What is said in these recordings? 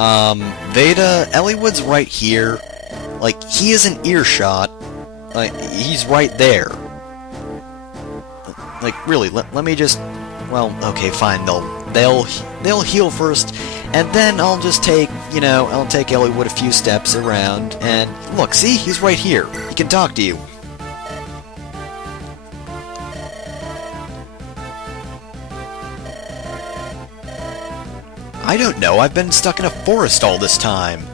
Vaida, Eliwood's right here. Like, he is an earshot. Like, he's right there. Like, really, let me just... Well, okay, fine, they'll heal first, and then I'll just take, you know, I'll take Eliwood a few steps around, and look, see? He's right here. He can talk to you. I don't know, I've been stuck in a forest all this time.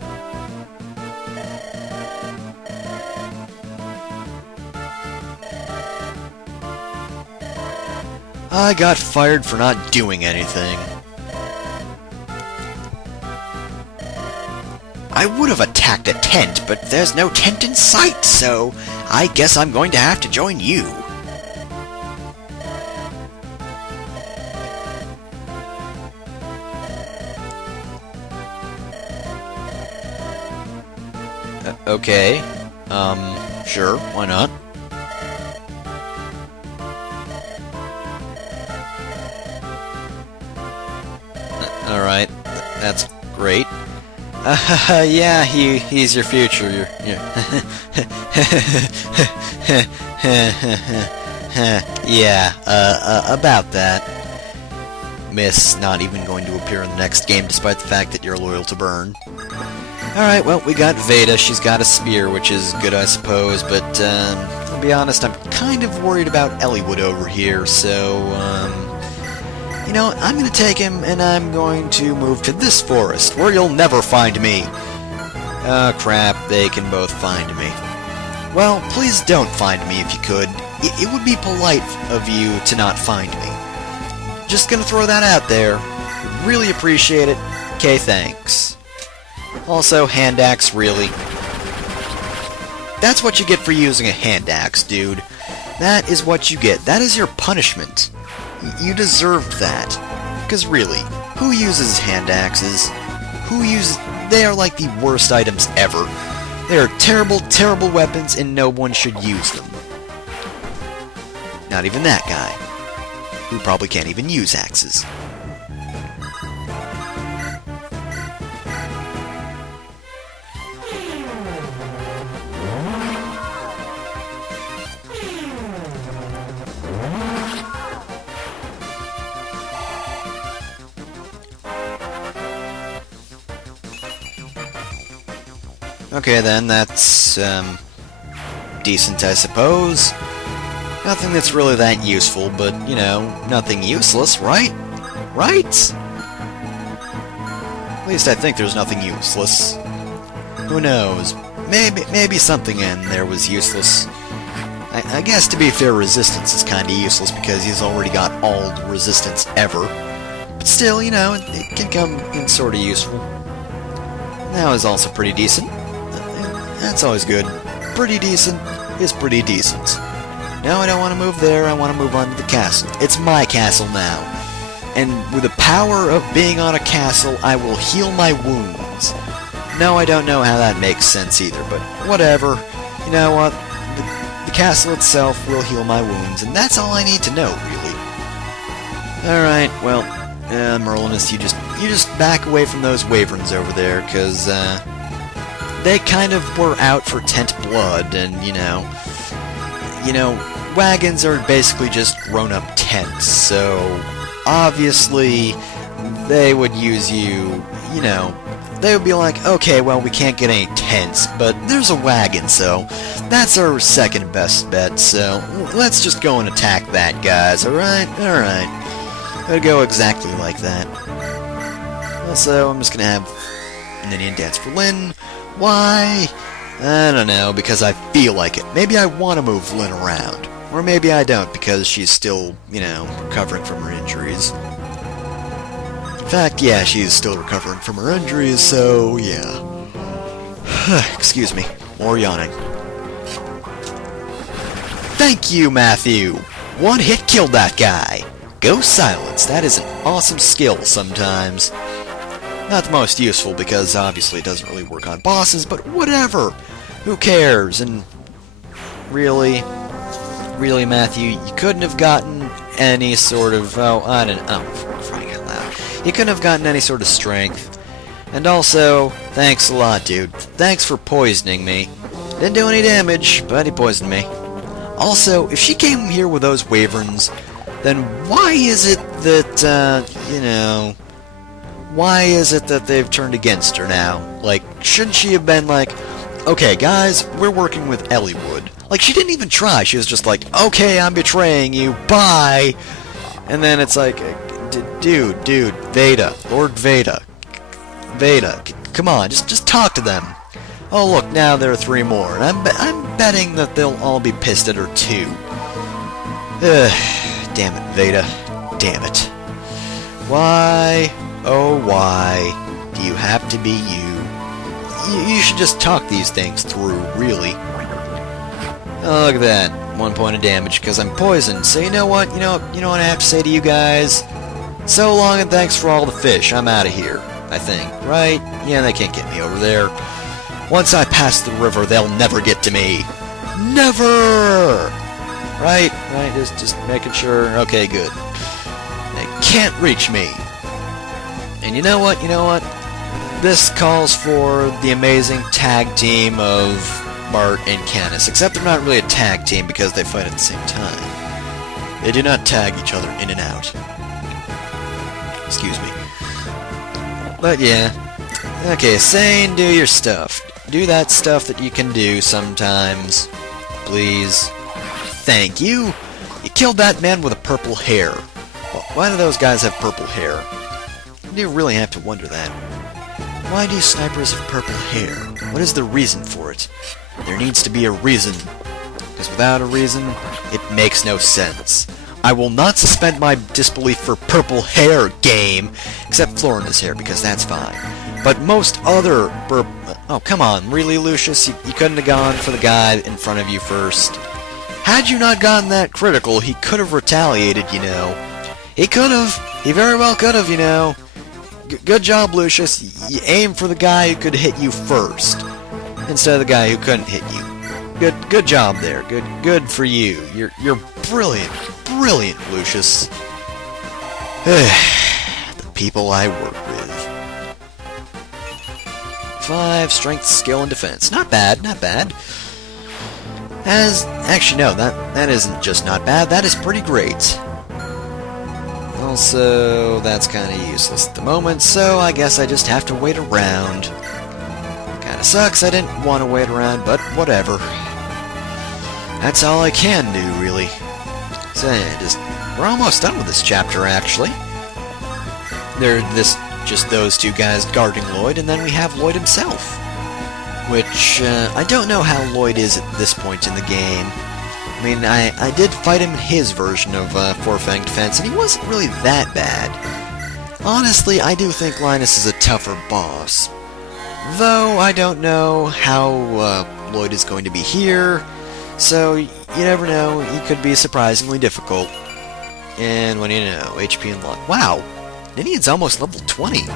I got fired for not doing anything. I would have attacked a tent, but there's no tent in sight, so I guess I'm going to have to join you. Okay. Sure, why not? Alright, that's great. Yeah, he's your future. Yeah, about that. Miss not even going to appear in the next game despite the fact that you're loyal to Burn. Alright, well, we got Vaida. She's got a spear, which is good, I suppose, but, I'll be honest, I'm kind of worried about Eliwood over here, so, you know, I'm gonna take him, and I'm going to move to this forest, where you'll never find me. Oh, crap, they can both find me. Well, please don't find me if you could. It would be polite of you to not find me. Just gonna throw that out there. Would really appreciate it. Okay, thanks. Also, hand axe, really. That's what you get for using a hand axe, dude. That is what you get. That is your punishment. You deserved that. Because really, who uses hand axes? They are like the worst items ever. They are terrible, terrible weapons, and no one should use them. Not even that guy, who probably can't even use axes. Okay then, that's, decent I suppose. Nothing that's really that useful, but, you know, nothing useless, right? Right? At least I think there's nothing useless. Who knows? Maybe something in there was useless. I guess, to be fair, resistance is kinda useless because he's already got all the resistance ever. But still, you know, it can come in sorta useful. That was also pretty decent. That's always good. Pretty decent is pretty decent. No, I don't want to move there, I want to move on to the castle. It's my castle now. And with the power of being on a castle, I will heal my wounds. No, I don't know how that makes sense either, but whatever. You know what? The castle itself will heal my wounds, and that's all I need to know, really. Alright, well, Merlinus, you just back away from those wyverns over there, because, they kind of were out for tent blood, and, you know, wagons are basically just grown-up tents, so obviously they would use you, you know, they would be like, okay, well, we can't get any tents, but there's a wagon, so that's our second best bet, so let's just go and attack that, guys, alright? Alright. It'll go exactly like that. Also, I'm just gonna have an Indian dance for Lynn. Why? I don't know, because I feel like it. Maybe I want to move Lynn around. Or maybe I don't, because she's still, you know, recovering from her injuries. In fact, yeah, she's still recovering from her injuries, so, yeah. Excuse me. More yawning. Thank you, Matthew! One hit killed that guy! Go Silence, that is an awesome skill sometimes. Not the most useful, because obviously it doesn't really work on bosses, but whatever! Who cares? And really, Matthew, you couldn't have gotten any sort of, oh, I don't know, crying out loud. You couldn't have gotten any sort of strength, And also, thanks a lot, dude. Thanks for poisoning me. Didn't do any damage, but he poisoned me. Also, if she came here with those wyverns, then why is it that, why is it that they've turned against her now? Like, shouldn't she have been like, okay, guys, we're working with Eliwood. Like, she didn't even try. She was just like, okay, I'm betraying you, bye! And then it's like, dude, Vaida, Lord Vaida, come on, just talk to them. Oh, look, now there are 3 more, and I'm betting that they'll all be pissed at her, too. Damn it, Vaida. Damn it. Why, oh why, do you have to be you? You should just talk these things through, really. Oh, look at that. 1 point of damage, because I'm poisoned. So you know what? You know what I have to say to you guys? So long and thanks for all the fish. I'm out of here, I think. Right? Yeah, they can't get me over there. Once I pass the river, they'll never get to me. Never! Right? Just making sure. Okay, good. They can't reach me. And you know what? This calls for the amazing tag team of Bart and Canis. Except they're not really a tag team because they fight at the same time. They do not tag each other in and out. Excuse me. But yeah. Okay, Sane, do your stuff. Do that stuff that you can do sometimes. Please. Thank you. You killed that man with a purple hair. Why do those guys have purple hair? You do really have to wonder that. Why do snipers have purple hair? What is the reason for it? There needs to be a reason. Because without a reason, it makes no sense. I will not suspend my disbelief for purple hair, game. Except Florinda's hair, because that's fine. But most other oh, come on, really, Lucius? You couldn't have gone for the guy in front of you first. Had you not gotten that critical, he could have retaliated, He could have. He very well could have, Good job, Lucius. You aim for the guy who could hit you first, instead of the guy who couldn't hit you. Good job there. Good for you. You're brilliant, Lucius. The people I work with. 5 strength, skill, and defense. Not bad. Actually, no, that isn't just not bad. That is pretty great. Also, that's kind of useless at the moment, so I guess I just have to wait around. Kinda sucks, I didn't want to wait around, but whatever. That's all I can do, really. So, we're almost done with this chapter, actually. Just those 2 guys guarding Lloyd, and then we have Lloyd himself. Which, I don't know how Lloyd is at this point in the game. I mean, I did fight him in his version of Four-Fang Defense, and he wasn't really that bad. Honestly, I do think Linus is a tougher boss. Though, I don't know how Lloyd is going to be here, so you never know, he could be surprisingly difficult. And what do you know, HP and luck. Wow, Ninian's almost level 20.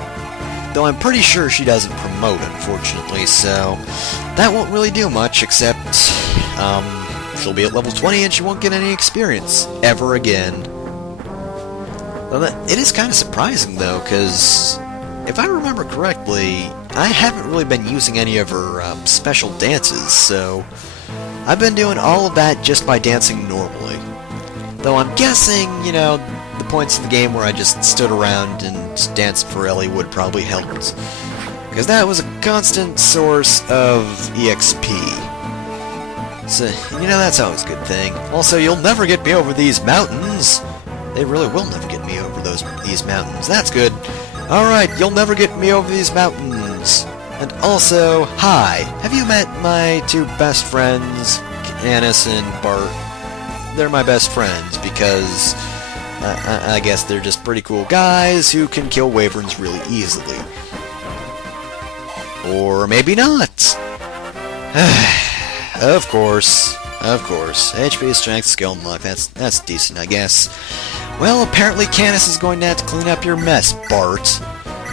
Though I'm pretty sure she doesn't promote, unfortunately, so that won't really do much, except, she'll be at level 20 and she won't get any experience ever again. Well, it is kind of surprising, though, because if I remember correctly, I haven't really been using any of her special dances, so I've been doing all of that just by dancing normally. Though I'm guessing, the points in the game where I just stood around and danced for Eliwood probably helped. Because that was a constant source of EXP. So, that's always a good thing. Also, you'll never get me over these mountains. They really will never get me over these mountains. That's good. Alright, you'll never get me over these mountains. And also, hi. Have you met my 2 best friends, Canis and Bart? They're my best friends because I guess they're just pretty cool guys who can kill wyverns really easily. Or maybe not. Of course. HP, strength, skill, and luck. That's decent, I guess. Well, apparently Canis is going to have to clean up your mess, Bart.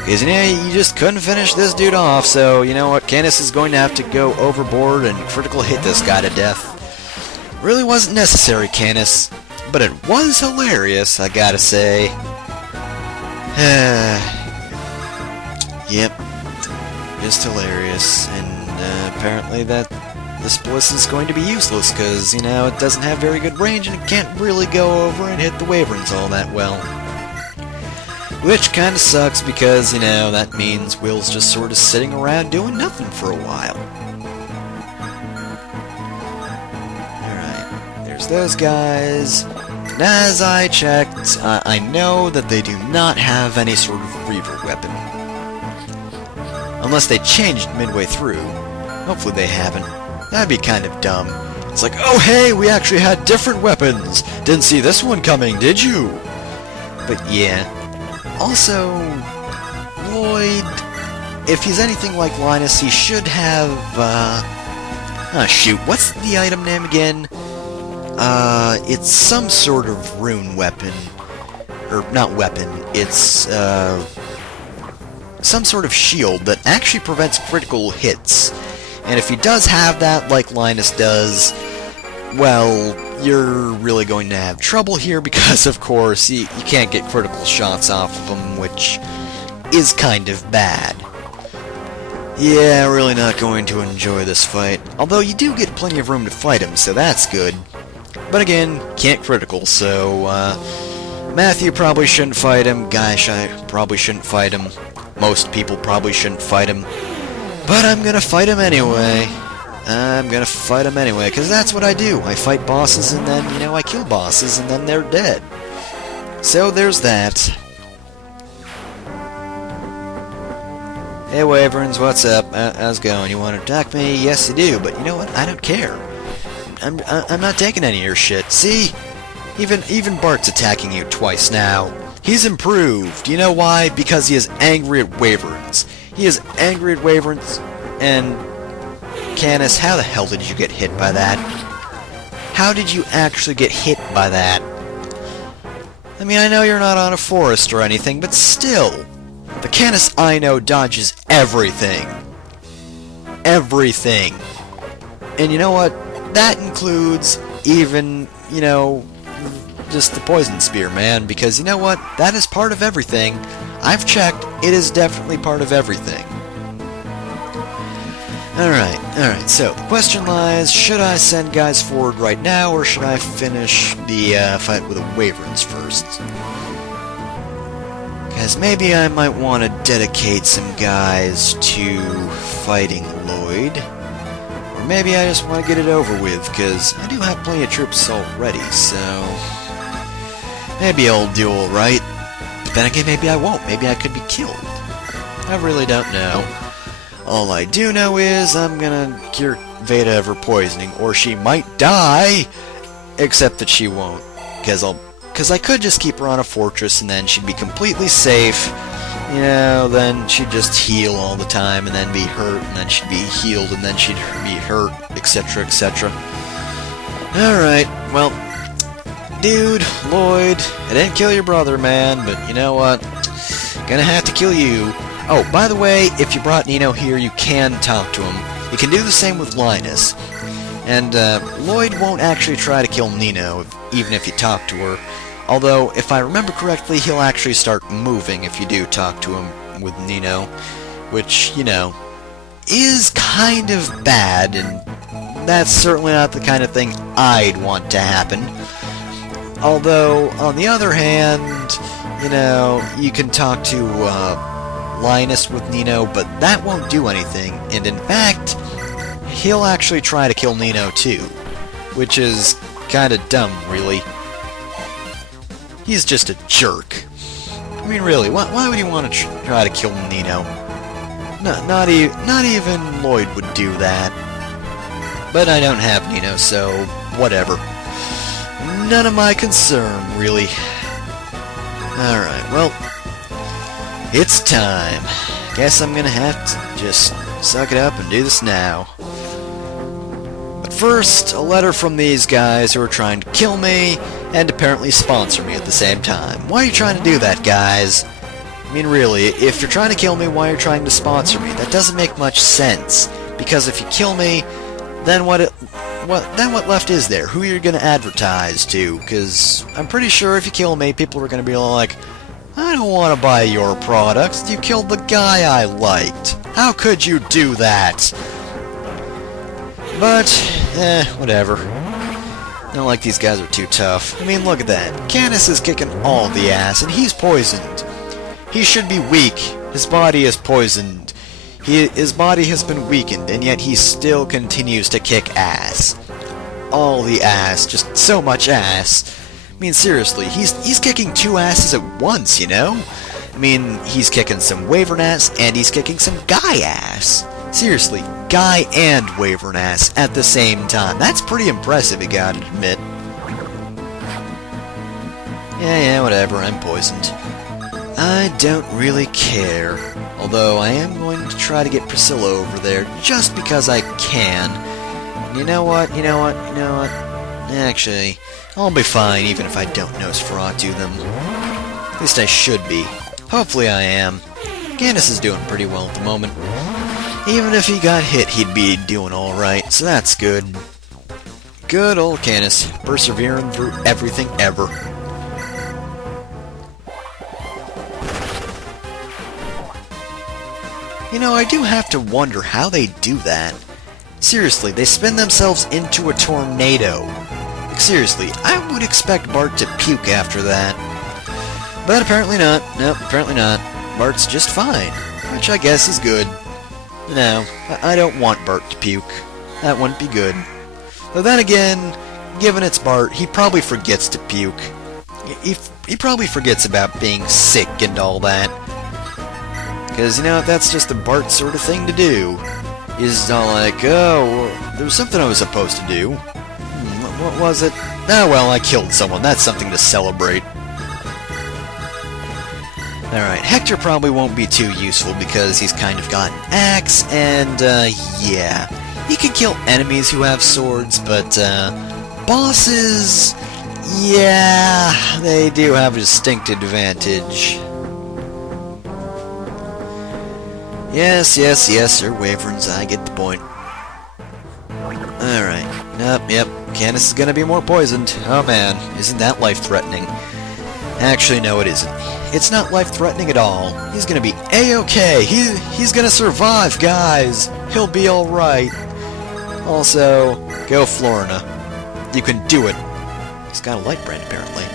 Because, you just couldn't finish this dude off, so, you know what, Canis is going to have to go overboard and critical hit this guy to death. Really wasn't necessary, Canis. But it was hilarious, I gotta say. Yep. Just hilarious. And apparently that this bliss is going to be useless because, you know, it doesn't have very good range and it can't really go over and hit the Wyverns all that well. Which kind of sucks because, you know, that means Will's just sort of sitting around doing nothing for a while. Alright, there's those guys. And as I checked, I know that they do not have any sort of Reaver weapon. Unless they changed midway through. Hopefully they haven't. That'd be kind of dumb. It's like, oh hey, we actually had different weapons! Didn't see this one coming, did you? But yeah. Also, Lloyd, if he's anything like Linus, he should have, shoot, what's the item name again? It's some sort of rune weapon. Or, not weapon, it's, some sort of shield that actually prevents critical hits. And if he does have that, like Linus does, well, you're really going to have trouble here because, of course, you can't get critical shots off of him, which is kind of bad. Yeah, really not going to enjoy this fight. Although you do get plenty of room to fight him, so that's good. But again, can't critical, so, Matthew probably shouldn't fight him. Gosh, I probably shouldn't fight him. Most people probably shouldn't fight him. But I'm gonna fight him anyway. I'm gonna fight him anyway, because that's what I do. I fight bosses and then, you know, I kill bosses and then they're dead. So there's that. Hey Wyverns, what's up? How's it going? You want to attack me? Yes, you do, but you know what? I don't care. I'm not taking any of your shit. See? Even Bart's attacking you twice now. He's improved. You know why? Because he is angry at Wyverns. He is angry at Wyverns, and Canis, how the hell did you get hit by that? How did you actually get hit by that? I mean, I know you're not on a forest or anything, but still, the Canis I know dodges everything. Everything. And you know what? That includes even, you know, just the poison spear, man, because you know what? That is part of everything. I've checked, it is definitely part of everything. Alright, so the question lies, should I send guys forward right now, or should I finish the fight with the Wyverns first? Because maybe I might want to dedicate some guys to fighting Lloyd. Or maybe I just want to get it over with, because I do have plenty of troops already, so maybe I'll do alright. But then again, maybe I won't. Maybe I could be killed. I really don't know. All I do know is I'm gonna cure Vaida of her poisoning, or she might die! Except that she won't. Because I could just keep her on a fortress and then she'd be completely safe. You know, then she'd just heal all the time and then be hurt, and then she'd be healed and then she'd be hurt, etc, etc. Alright, well, dude, Lloyd, I didn't kill your brother, man, but you know what? Gonna have to kill you. Oh, by the way, if you brought Nino here, you can talk to him. You can do the same with Linus. And Lloyd won't actually try to kill Nino, even if you talk to her. Although, if I remember correctly, he'll actually start moving if you do talk to him with Nino. Which, you know, is kind of bad, and that's certainly not the kind of thing I'd want to happen. Although, on the other hand, you know, you can talk to Linus with Nino, but that won't do anything, and in fact, he'll actually try to kill Nino too, which is kinda dumb, really. He's just a jerk. I mean, really, why would he want to try to kill Nino? Not even Lloyd would do that. But I don't have Nino, so whatever. None of my concern, really. Alright, well, it's time. Guess I'm gonna have to just suck it up and do this now. But first, a letter from these guys who are trying to kill me and apparently sponsor me at the same time. Why are you trying to do that, guys? I mean, really, if you're trying to kill me, why are you trying to sponsor me? That doesn't make much sense. Because if you kill me, then what left is there? Who are you going to advertise to? Because I'm pretty sure if you kill me, people are going to be like, I don't want to buy your products. You killed the guy I liked. How could you do that? But, whatever. Not like these guys are too tough. I mean, look at that. Canis is kicking all the ass, and he's poisoned. He should be weak. His body is poisoned. His body has been weakened, and yet he still continues to kick ass. All the ass. Just so much ass. I mean, seriously, he's kicking two asses at once, you know? I mean, he's kicking some Wyvern ass, and he's kicking some guy ass. Seriously, guy and Wyvern ass at the same time. That's pretty impressive, you gotta admit. Yeah, whatever, I'm poisoned. I don't really care. Although, I am going to try to get Priscilla over there, just because I can. And you know what? Actually, I'll be fine even if I don't Nosferatu them. At least I should be. Hopefully I am. Canis is doing pretty well at the moment. Even if he got hit, he'd be doing alright, so that's good. Good old Canis, persevering through everything ever. You know, I do have to wonder how they do that. Seriously, they spin themselves into a tornado. Like, seriously, I would expect Bart to puke after that. But apparently not. Nope, apparently not. Bart's just fine, which I guess is good. No, I don't want Bart to puke. That wouldn't be good. Though then again, given it's Bart, he probably forgets to puke. He probably forgets about being sick and all that. Because, you know, that's just the Bart sort of thing to do. He's all like, oh, there was something I was supposed to do. What was it? Oh, well, I killed someone. That's something to celebrate. Alright, Hector probably won't be too useful because he's kind of got an axe, and, yeah. He can kill enemies who have swords, but, bosses, yeah, they do have a distinct advantage. Yes, Sir Wyverns, I get the point. Alright, yep, Canis is gonna be more poisoned. Oh man, isn't that life-threatening? Actually, no, it isn't. It's not life-threatening at all. He's gonna be A-okay. He's gonna survive, guys. He'll be alright. Also, go Florina. You can do it. He's got a light brand, apparently.